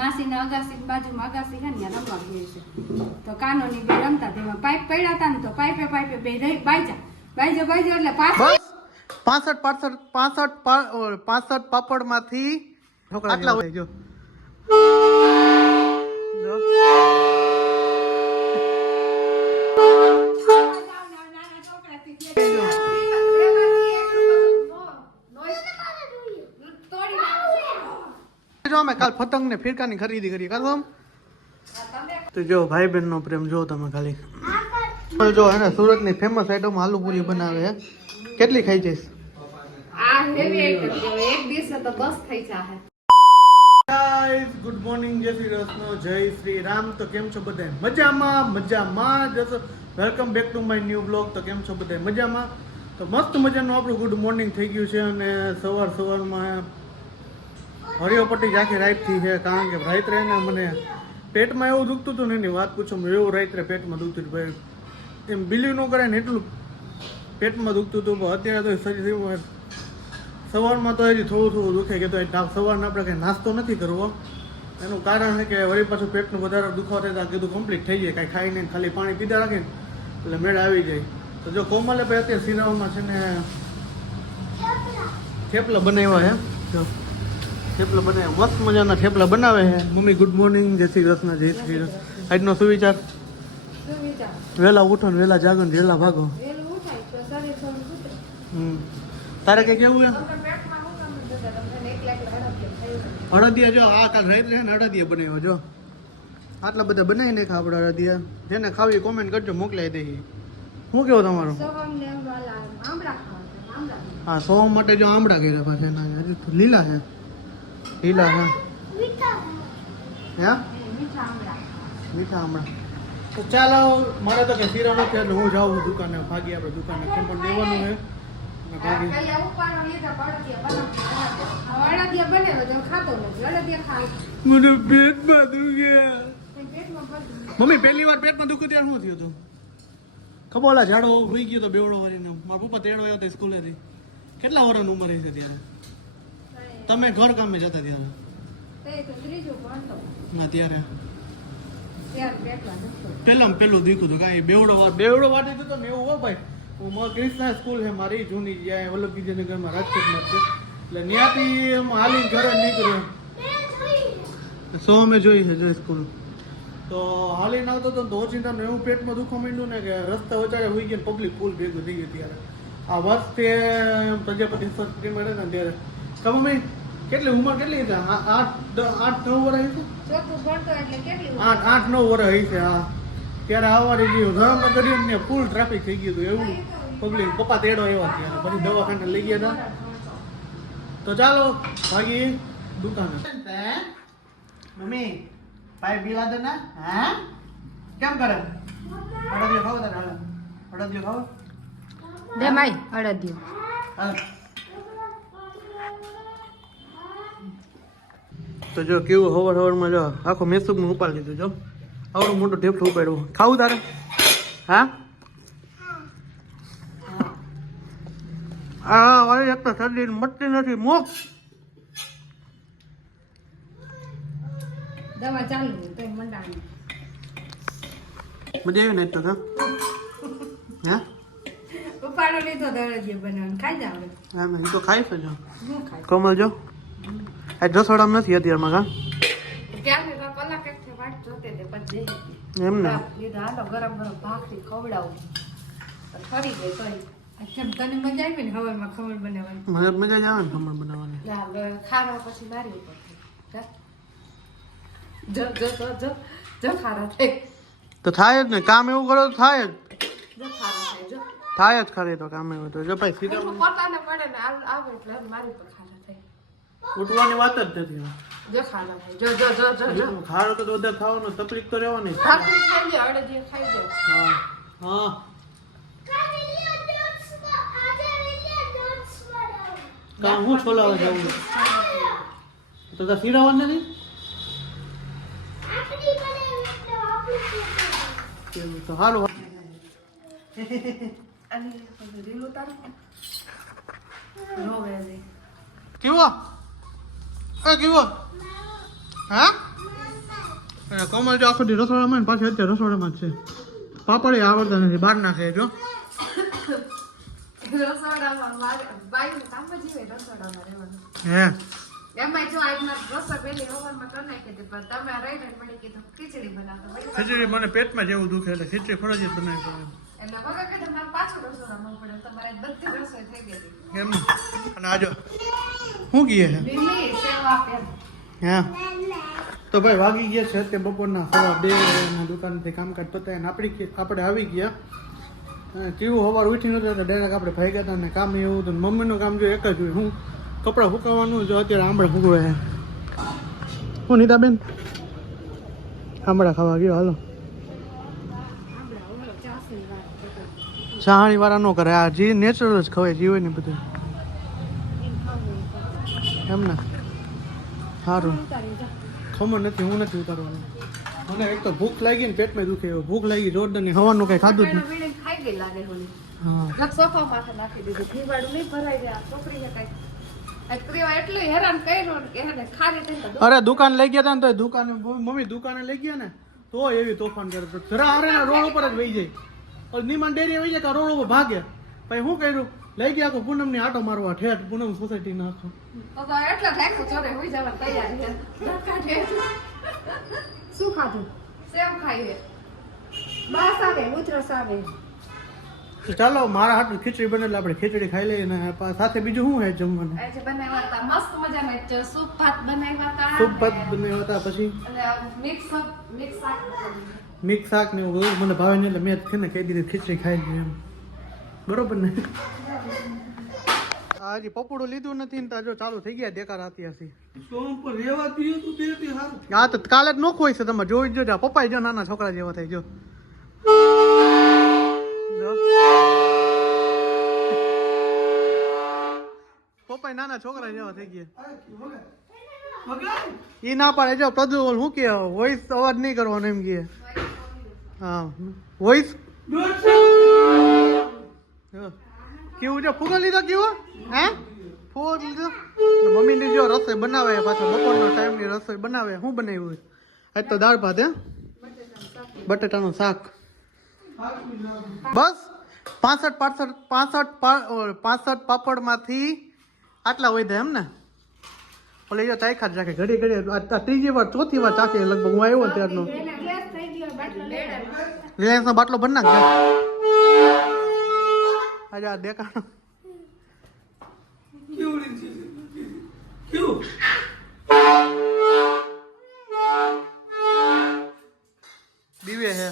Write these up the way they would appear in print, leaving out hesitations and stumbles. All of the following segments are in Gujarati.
માસીના અગાસી બાજુમાં અગાસી છે ને ત્યાં રમવા ગઈ છે. તો કાનોની બે રમતા તેમાં પાઇપ પડ્યા હતા ને તો પાઇપે બે રહી બાઈજા એટલે બસ 65 પાપડ માંથી આટલા હોય જો અમે કાલ પતંગ ને ફિરકાની ખરીદી કરી કાલ તો જો ભાઈ બહેન નો પ્રેમ જો તમે ખાલી જો હે ને સુરત ની ફેમસ આઈટમ આલુ પૂરી બનાવે છે. કેટલી ખાઈ જઈશ? આ હેવી આઈટમ છે, એક દિવસે તો 10 ખાઈ જાહે. ગાઈસ ગુડ મોર્નિંગ, જય શ્રી કૃષ્ણ, જય શ્રી રામ. તો કેમ છો બધા? મજામાં જશો. Welcome back to my new blog. તો કેમ છો બધા? મજામાં. તો મસ્ત મજાનું આપણું ગુડ મોર્નિંગ થઈ ગયું છે અને સવારમાં હરિયોપટ્ટી આખી રાતથી છે. કારણ કે રાત્રે ને મને પેટમાં એવું દુખતું હતું ને એની વાત પૂછો, એવું રાત્રે પેટમાં દુખતું હતું ભાઈ, એમ બિલીવ ન કરે ને એટલું પેટમાં દુખતું હતું. અત્યારે તો શરીર સવારમાં તો હજી થોડું દુખે કે તો સવારમાં આપણે કંઈ નાસ્તો નથી કરવો. એનું કારણ છે કે વળી પાછું પેટનું વધારે દુખાવો થાય તો કીધું કમ્પ્લીટ થઈ જાય, કાંઈ ખાઈને ખાલી પાણી પીધા રાખીને એટલે મેળ આવી જાય. તો જો કોમલે ભાઈ અત્યારે સિરાઓમાં છે ને થેપલા બનાવ્યા છે. જો થેપલા બનાવ્યા, મસ્ત મજાના થેપલા બનાવે છે મમ્મી. ગુડ મોર્નિંગ, જય શ્રી કૃષ્ણ, જય શ્રી કૃષ્ણ. આજનો સુવિચાર? વહેલા ઉઠો ને વહેલા જાગો ને વહેલા ભાગો. તારે કઈ કેવું એમ? અડદિયા જો આ કાલ રાત રહે ને અડદિયા બનાવ્યો જો આટલા બધા બનાવી નાખા આપણે અડદિયા. જેને ખાવી કોમેન્ટ કરજો, મોકલાવી દઈએ. શું કેવું તમારું? હા, સોમ માટે જો આમળા કર્યા પાછા એના હજી તો લીલા છે. લીલા છે મીઠા આમળા. તો ચાલો, મારે તો કઈ શીરા નથી એટલે હું જાઉં દુકાને. ભાગી આપણે દુકાને ખબર દેવાનું છે. મને પેટમાં દુખે મમ્મી. પહેલી વાર પેટમાં દુખે ત્યારે શું થયું હતું ખબર? ઓલા ઝાડો હોઈ ગયો તો બેવડો વળીને. મારા પપ્પા તેડો આવ્યો હતો સ્કૂલેથી. કેટલા વર્ષની ઉંમર હશે ત્યારે? તમે ઘર કામે જતા ત્યારે? ના, ત્યારે પેલું દીખું હતું કાંઈ બેવડો વાટી દીધો ને એવું હો ભાઈ. હું ક્રિષ્ના સ્કૂલ છે મારી જૂની, જ્યાં વલ્લભગીરીનગરમાં રાજકોટમાં છે. એટલે ત્યાંથી હાલીને ઘરે નીકળ્યો. સો અમે જોઈ છે જે સ્કૂલ. તો હાલીને આવતો હતો તો ઓચિંતાનું એવું પેટમાં દુખવા માંડ્યું ને કે રસ્તા વચારે હોઈ ગયા, પબ્લિક ફૂલ ભેગું થઈ ગયું. ત્યારે આ વર્ષ તે પ્રજાપતિ સંસ્કૃતિ મળે ને ત્યારે મમ્મી કેટલી ઉંમર કેટલી છે? 8-9 વર્ષ હશે. 8-9 વર્ષ હશે. હા, ત્યારે આવવાની ગયું ધરમ કર્યું ને ફૂલ ટ્રાફિક થઈ ગયું હતું. એવું પબ્લિક. પપ્પા તેડો એવા ત્યારે પછી દવાખાને લઈ ગયા હતા. તો ચાલો ભાગી દુકાને. મમ્મી પાઇપ બિલા દે ના. હા, કેમ કરે? અડદિયો ખાવ તારે? અડદિયો ખાવ દે માઈ અડદિયો. હા. તો જો કેવું હવારમાં જો આખો મેસુકનું ઉપાડી લીધું. જો આવડું મોટું ઢેફલું ઉપાડ્યું. ખાવું તારે? હા હા, વાળી એક તો શરદી મટતી નથી. મોક દવા ચાલુ તો મંડાણી મજા આવી ને તો હા ઉપાડો લીધો દરજીએ બનાવીને ખાઈ જાવ. હા, મેં તો ખાઈ છે. જો હું ખાઈ કોમલ જો આ રસોડામાં નથી અત્યારમાં. કા ક્યાં કલાક એક થી વાટ જોતે તે પછી એમ ને લીધા. હાલો ગરમ ભાખરી ખવડાવું ફરી ગઈ તો અચ્છા. તને મજા આવી ને હવારમાં ખમણ બનાવવાની? મને મજા જ આવે ને ખમણ બનાવવાની. ખારા પછી મારી ઉપર જો ખારા થાય તો થાય જ ને. કામ એવું કરો તો થાય જ. જો ખારા થાય જો થાય જ ખરી. તો કામ એવું તો જો ભાઈ સીધા પોતાને પડે ને આવે એટલે મારી ઉપર ખારા થાય. ઉઠવાની વાત જ નથી. જો ખારા થાય જો ખારો તો વધારે ખાવાનો તકલીફ તો રહેવાની. ભાખરી ખાઈ લે, અડદિયા ખાઈ લે. હા હા. કામ હું છોલાવા જાઉં તો સિરાવા નથી. તો હાલો કેવો કેવો? હા અને કોમલ જો આખો દી રસોડામાં ને પાછી અત્યારે રસોડામાં જ છે. પાપડ આવડતા નથી, બહાર નાખે જો. રસોડામાં મારે બાઈનું કામ જ હોય રસોડામાં રહેવાનું. હે એમાં જો આજના રસોઈ પહેલી ઓવરમાં કરી નાખી હતી પણ તમે રહીને મને કીધું ખીચડી બનાવતો. ખીચડી મને પેટમાં જેવું દુખે એટલે ખીચડી ફરજિયાત બનાવી પડે. એટલે વગર કે તમારે પાછું રસોડામાં પડે તમારે બધી રસોઈ થઈ ગઈ હતી. એમ ને? અને આજો શું કીએ છે? લીલી સેવ આપે. હા તો ભાઈ વાગી ગયા છે અત્યારે બપોરના 2:30 ના દુકાનથી કામકાજ પતાવીને આપણે આવી ગયા. કેવું સવાર ઉઠી નહોતું તો ડાયરેક્ટ આપણે ભાઈ ગયા હતા ને કામ એવું હતું. મમ્મીનું કામ જો એક જ હોય, હું કપડાં સુકાવવાનું જો અત્યારે આંબળા ફૂગવે છે. હું નીતાબેન આંબળા ખાવા ગયો. હાલો ચાહણી વાળા ન કરે, આ જે નેચરલ જ ખવાય જે હોય ને બધું એમ ને. સારું ખમણ નથી, હું નથી ઉતારવાનું. મને એક તો ભૂખ લાગી ને પેટમાં દુખે એવું. ભૂખ લાગી જોરદારની, હવાનું કઈ ખાધું જ નહીં. ખાઈ ગઈ લાગે હોલી. હા સોફા માથે નાખી દીધું. ઘીવાળું નહીં ભરાઈ ગયા છોકરીએ કઈ છોકરીઓ એટલું હેરાન કર્યું કે એને ખાલી થઈ ગયું. અરે દુકાન લઈ ગયા હતા ને તો દુકાને મમ્મી દુકાને લઈ ગયા ને તો એવી તોફાન કરે. જરા હારે રોડ ઉપર જ વહી જાય. નીમાન ડેરી વહી જાય કે રોડ ઉપર ભાગે. પછી શું કર્યું, લઈ ગયા આખો પૂનમ ની આટો મારવા ઠેઠ પૂનમ સોસાયટી નાખો. તો એટલા ઠાકો ચોરે હોઈ જવા તૈયાર છે. શું ખાધું? સેવ ખાઈએ. બસ આવે ઉતરસ આવે. ચાલો મારા હાથ ખીચડી બનેલી આપણે ખીચડી ખાઈ લઈએ ને સાથે બીજું શું હે જમવાનું? આજે બનાવ્યા હતા મસ્ત મજાના સૂપ ભાત બનાવ્યા હતા. સૂપ ભાત બનાવ્યા હતા, પછી મિક્સ શાક. મિક્સ શાક ને એવું બધું મને ભાવે નહીં એટલે મેં છે ને કહી દીધી ખીચડી ખાઈ લીધી એમ. બરોબર ને? હજી પપોડું લીધું નથી ને જો ચાલુ થઈ ગયા દેકાર આતી હશે. હા તો કાલે જ નોખું હોય છે, તમે જોઈ જોજો. પપ્પા જો નાના છોકરા જેવા થઈ જો. પપ્પા નાના છોકરા જેવા થઈ ગયા. ઈ ના પાડે જો પ્રદુલ શું કે વોઇસ અવાજ નહીં કરવાનો એમ કે. હા વોઇસ કેવું છે? ફૂગો લીધો કેવો? હે ફૂગો લીધો? મમ્મી ની જો રસોઈ બનાવે પાછો બપોરનો ટાઈમ ની રસોઈ બનાવે. શું બનાવ્યું? આજ તો દાળ ભાત. હે બટેટાનું શાક. બસ 65 પાપડ માંથી આટલા હોય એમ ને? ઓલે જો ચાખા જ રાખે ઘડી ઘડી. આ ત્રીજી વાર ચોથી વાર ચાખે લગભગ હું આવ્યો ત્યારનો. રિલાયન્સ નો બાટલો ભરી નાખ. આજે આ દેખાડો દીવે હે.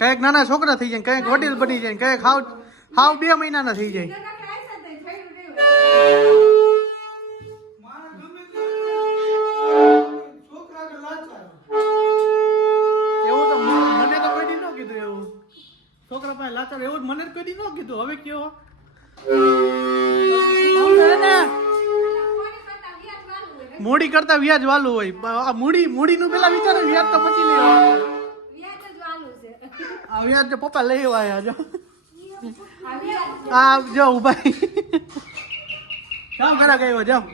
કઈક નાના છોકરા થઈ જાય, કઈક વડીલ બની જાય, કઈક હાવ 2 મહિનાના થઈ જાય. એવું તો મને તો કોઈ દી ન કીધું. એવું છોકરા પાસે લાચાર એવું મને કોઈ દી ન કીધું. હવે કેવો મૂડી કરતા વ્યાજ વાલું હોય. આ મૂડી નું પેલા વિચારે, વ્યાજ તો પછી નહીં હોય. આ વ્યાજ જો પપ્પા લઈ આવ્યા જો. આ જો ઉભા જાઓ ખરા ગયો જાઓ.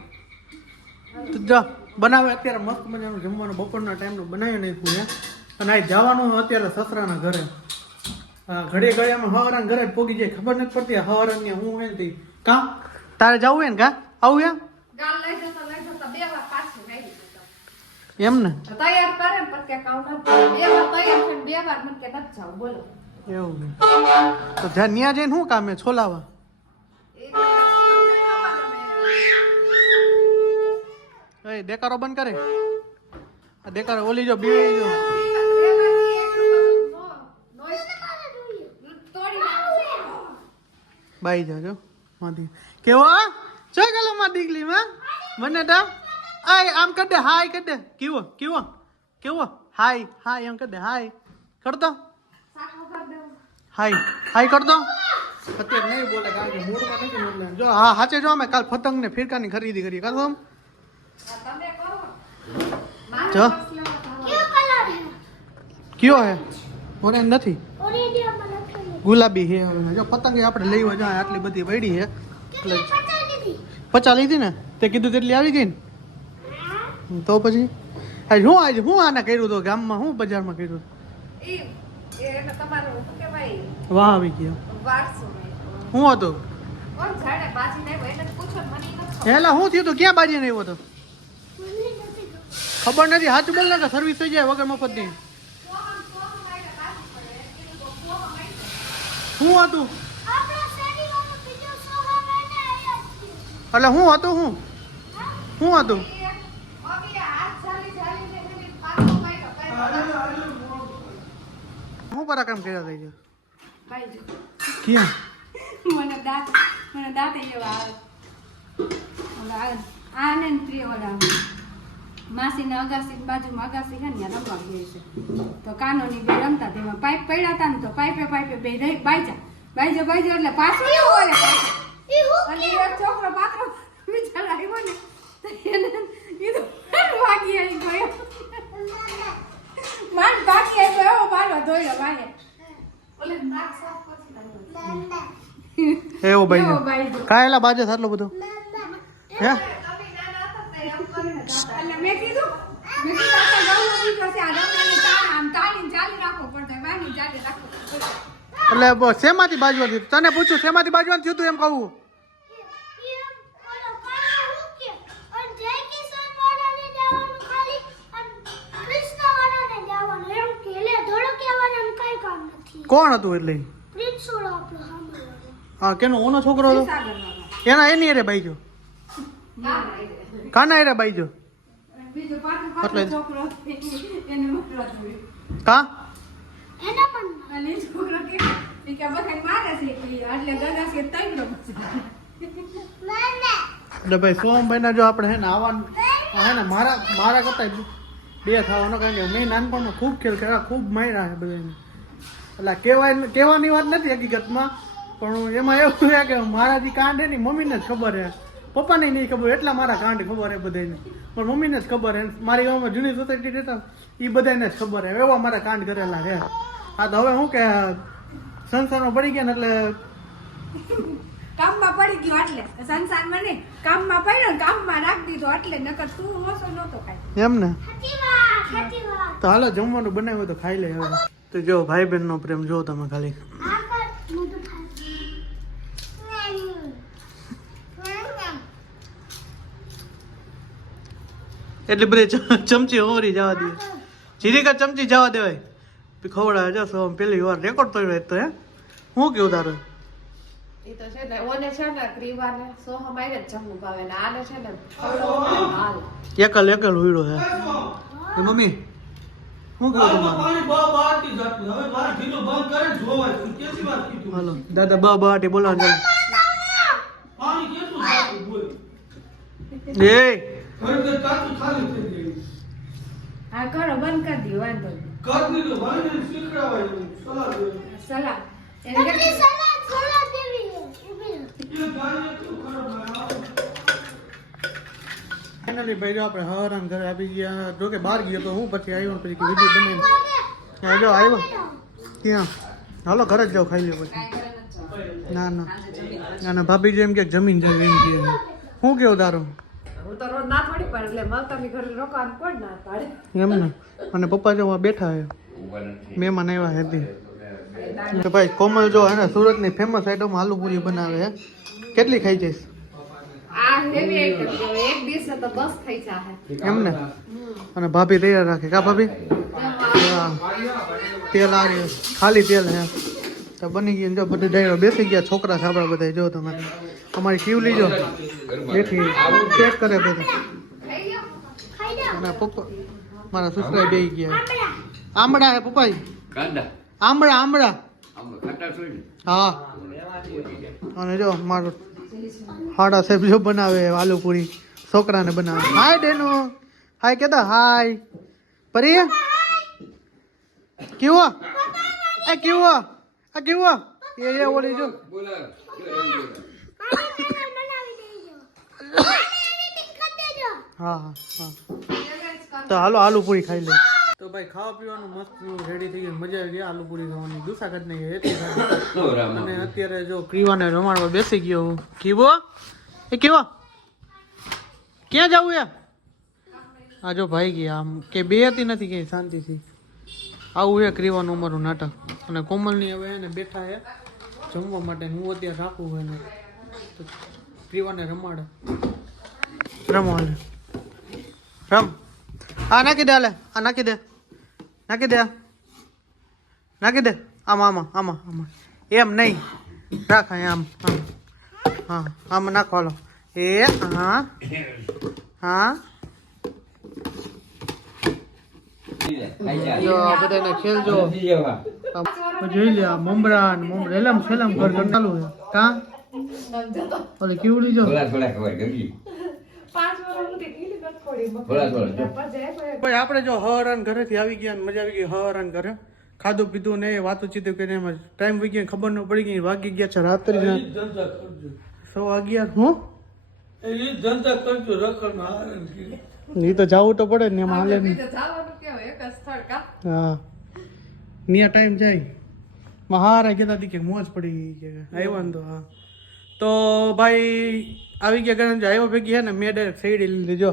જો બનાવે અત્યારે મસ્ત મજાનું જમવાનું બપોરના ટાઈમનું બનાવી નાખ્યું છે. અને આ જવાનું અત્યારે સસરાના ઘરે. ઘડી ઘડિયામાં હવારાના ઘરે જ પોગી જાય, ખબર નથી પડતી હવારાની હું હે ને કામ. તારે જવું હે ને કા આવું એમ એમ ને? તૈયાર કરે ને પછી કાઉ નથી. 2 વાર તૈયાર થઈને 2 વાર મને કે નથી જાવ. બોલો એવું તો જ્યાં ન્યા જઈને શું કામ હે છોલાવા? એ દેકારો બંધ કરે. આ દેકારો ઓલી જો બીવે જો. બાઈ જાજો માદી કેવો ચો ગલો માં દીકલી માં મને તા આય આમ કર દે. હાય કર દે. કેવો કેવો કેવો હાય હાય એમ કર દે. હાય કર દો. હાય હાય કર દો. અત્યારે નહીં બોલે કારણ કે મૂડમાં નથી ને એટલે. જો હા સાચે જો અમે કાલ પતંગ ને ફિરકાની ખરીદી કરી કરશો જો. કયો હે? ઓરેન્જ નથી, ગુલાબી હે. હવે જો પતંગ આપણે લઈ જાય આટલી બધી પડી હે એટલે 50 લીધી ને તે કીધું તેટલી આવી ગઈ ને. તો પછી શું આજે શું આને કર્યું હતું ગામમાં શું બજારમાં કર્યું એને તમારું શું કહેવાય વાહ આવી ગયો વારસો શું હતું કોણ જાણે બાજી નહીં હોય એને પૂછો મને નથી હેલા શું થયું હતું ક્યાં બાજી નહીં હતો ખબર નથી સાચું બોલ ને કે સર્વિસ થઈ જાય વગર મફતની શું હતું એટલે શું હતું શું હતું શું પરાક્રમ કર્યા થઈ ગયો ક્યાં મને દાંત એવા આવે આને પ્રિય ઓલા માસીને અગાસી બાજુમાં અગાસી છે ને ત્યાં રમવા ગઈ છે તો કાનોની બે રમતા તેમાં પાઇપ પડ્યા હતા ને તો પાઇપે બે રહી બાઈજો એટલે પાછું એવું હોય અને એક છોકરો પાત્રો વિચાર આવ્યો ને તો એને કીધું વાગી આવી ગયો માન બાકી આવ્યો એવો મારવા ધોયો વાહે ઓલે નાક સાફ પછી એવો ભાઈ કાયલા બાજે આટલો બધો હે એટલે મેં કીધું આખા ગામમાં બીજો છે આ રમવાની આમ તાળીને ચાલી રાખો પડતા વાની ચાલી રાખો એટલે શેમાંથી બાજવાનું થયું તને પૂછ્યું શેમાંથી બાજવાનું થયું તું એમ કહું કોણ હતું એટલે હા કેનો ઓનો છોકરો હતો એના એની અરે બાઈજો કાના અરે બાઈજો બીજો પાછો છોકરો એને મોકલો કા અને છોકરો કે બખાઈ મારે છે એટલે ગગા છે તૈડો એટલે ભાઈ સોમભાઈ ના જો આપણે હે ને આવવાનું હે ને મારા કરતા બે થવાનો કારણ કે મેં નાનપણમાં ખૂબ ખેલ કર્યા ખૂબ માર્યા છે બધાને એટલે કહેવાની વાત નથી હકીકતમાં પણ એમાં એવું છે કે મારાથી કાંડ એની મમ્મીને જ ખબર છે પપ્પાને નહીં ખબર એટલા મારા કાંડ ખબર છે બધાને પણ મમ્મીને જ ખબર છે મારી ગામમાં જૂની સોસાયટી રહેતા એ બધાને જ ખબર છે એવા મારા કાંડ કરેલા છે હા તો હવે શું કે સંસારમાં પડી ગયા ને એટલે કામમાં પડી ગયો એટલે સંસારમાં નહીં કામમાં પડ્યો ને કામમાં રાખી દીધો એટલે નકર તું ઓછો નહોતો કાંઈ એમ ને તો હાલો જમવાનું બનાવ્યું તો ખાઈ લે હવે તો જો ભાઈ બહેન નો પ્રેમ જો તમે ખાલી એટલી બધી ચમચી હોરી જવા દે જીરી કા ચમચી જવા દેવાય ખવડાવે જો સોમ પેલી વાર રેકોર્ડ તોડ્યો તો હે હું કેવું તારું એ તો છે ને ઓને છે ને ક્રીવાને સોહ મારે જ જમવું ભાવે ને આને છે ને હાલ એકલ ઉડ્યો છે એ મમ્મી હું કહું તમારું હાલો દાદા બાટી બોલાવ એ હા કરો બંધ કરી દો વાંધો સલાહ ફાઇનલી ભાઈ જો આપણે હવારામ ઘરે આવી ગયા જો કે બહાર ગયો તો હું પછી આવ્યો પછી વિડીયો બનાવી જો આવ્યો ક્યાં હાલો ઘરે જ જાઓ ખાઈ લ્યો પછી ના ના ભાભી જેમ કે જમીન જાય એમ કે શું કેવું તારું હું તો રોજ ના થોડી પડે એટલે માતાની ઘરે રોકાવાનું કોણ ના પાડે એમ ને અને પપ્પા જો બેઠા હે મહેમાન આવ્યા હતી તો ભાઈ કોમલ જો હે ને સુરતની ફેમસ આઈટમ આલુપુરી બનાવે હે કેટલી ખાઈ જઈશ આ હેવી આઈટમ એક દિવસે તો બસ થઈ જાહે એમ ને અને ભાભી તૈયાર રાખે કા ભાભી તેલ આ રહ્યું ખાલી તેલ હે તો બની ગયું જો બધું ડાયરો બેસી ગયા છોકરા સાબડા બધા જો તમે અમારી શિવલી જો બેઠી ચેક કરે બધું અને પપ્પા મારા સસરા બે ગયા આંબળા હે પપ્પા આંબળા હા અને જો મારું હાડા સાહેબ જો બનાવે આલુપુરી છોકરાને બનાવે હાય ડેનો હાય કેતા હાય પરી કેવો એ કેવો આ કેવો એ ઓલી જો હા તો હાલો આલુપુરી ખાઈ લે તો ભાઈ ખાવા પીવાનું મસ્ત રેડી થઈ ગયું મજા આવી ગઈ આલુપુરી ખાવાની દુસા કાઢ નહીં એટલી અને અત્યારે જો ક્રીવાને રમાડવા બેસી ગયો હું કીવો એ કેવો ક્યાં જવું યાર આ જો ભાઈ ગયા આમ કે બે હતી નથી કે શાંતિથી આવું એક રીવાનું અમારું નાટક અને કોમલની હવે એને બેઠા હે જમવા માટે હું અત્યારે રાખું હોય ને તો રીવાને રમાડે રમો હાલે રમ આ નાખી દે હાલે આ નાખી દે નાખી દે નાખી દે આમાં આમાં આમાં આમાં એમ નહીં રાખ આમ આમ હા આમાં નાખો હાલો એ હા હા જો બધાને ખેલ જો જોઈ લે મમરા ને મમરા એલમ સેલમ ઘર ઘર ચાલુ છે કા ઓલે કેવડી જો ભાઈ આપણે જો હરાન ઘરેથી આવી ગયા ને મજા આવી ગઈ હરાન ઘરે ખાધું પીધું ને વાતું ચીતું કરીને એમાં ટાઈમ વહી ગયા ખબર ન પડી ગઈ વાગી ગયા છે રાત્રિના 11:15 હું એ તો જવું તો પડે ને એમાં હાલે નહીં હા નિયા ટાઈમ જાય મહારા કહેતા હતી કે મોજ પડી ગઈ કે આવ્યો ને તો હા તો ભાઈ આવી ગયા ઘરે આવ્યો ભેગી હે ને મેં ડાયરેક્ટ શેરડી લીધી જો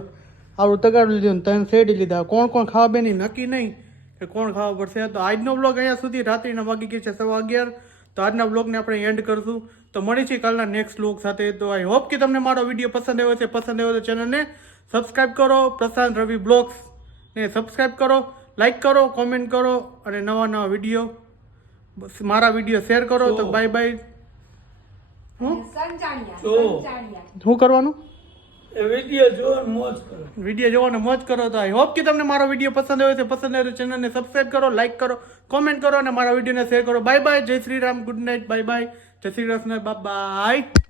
આવડું તગાડું લીધું ને ત્રણ શેરડી લીધા કોણ કોણ ખાવા બેની નક્કી નહીં કે કોણ ખાવા પડશે તો આજનો બ્લોગ અહીંયા સુધી રાત્રિના વાગી ગયા છે 11:15 તો આજના બ્લોગને આપણે એન્ડ કરશું તો મળી છે કાલના નેક્સ્ટ બ્લોગ સાથે તો આઈ હોપ કે તમને મારો વિડીયો પસંદ આવ્યો છે પસંદ આવ્યો તો ચેનલને સબસ્ક્રાઈબ કરો પ્રશાંત રવિ બ્લોગ્સ ને સબસ્ક્રાઈબ કરો લાઈક કરો કોમેન્ટ કરો અને નવા નવા વિડીયો મારા વિડીયો શેર કરો તો બાય બાય શું કરવાનું વિડીયો જોવાનો મોજ કરો તો આઈ હોપ કે તમને મારો વિડીયો પસંદ આવ્યો છે પસંદ આવ્યો તો ચેનલને સબસ્ક્રાઈબ કરો લાઈક કરો કોમેન્ટ કરો અને મારા વિડીયોને શેર કરો બાય બાય જય Shri Ram good night bye bye જય શ્રી કૃષ્ણ બાય બાય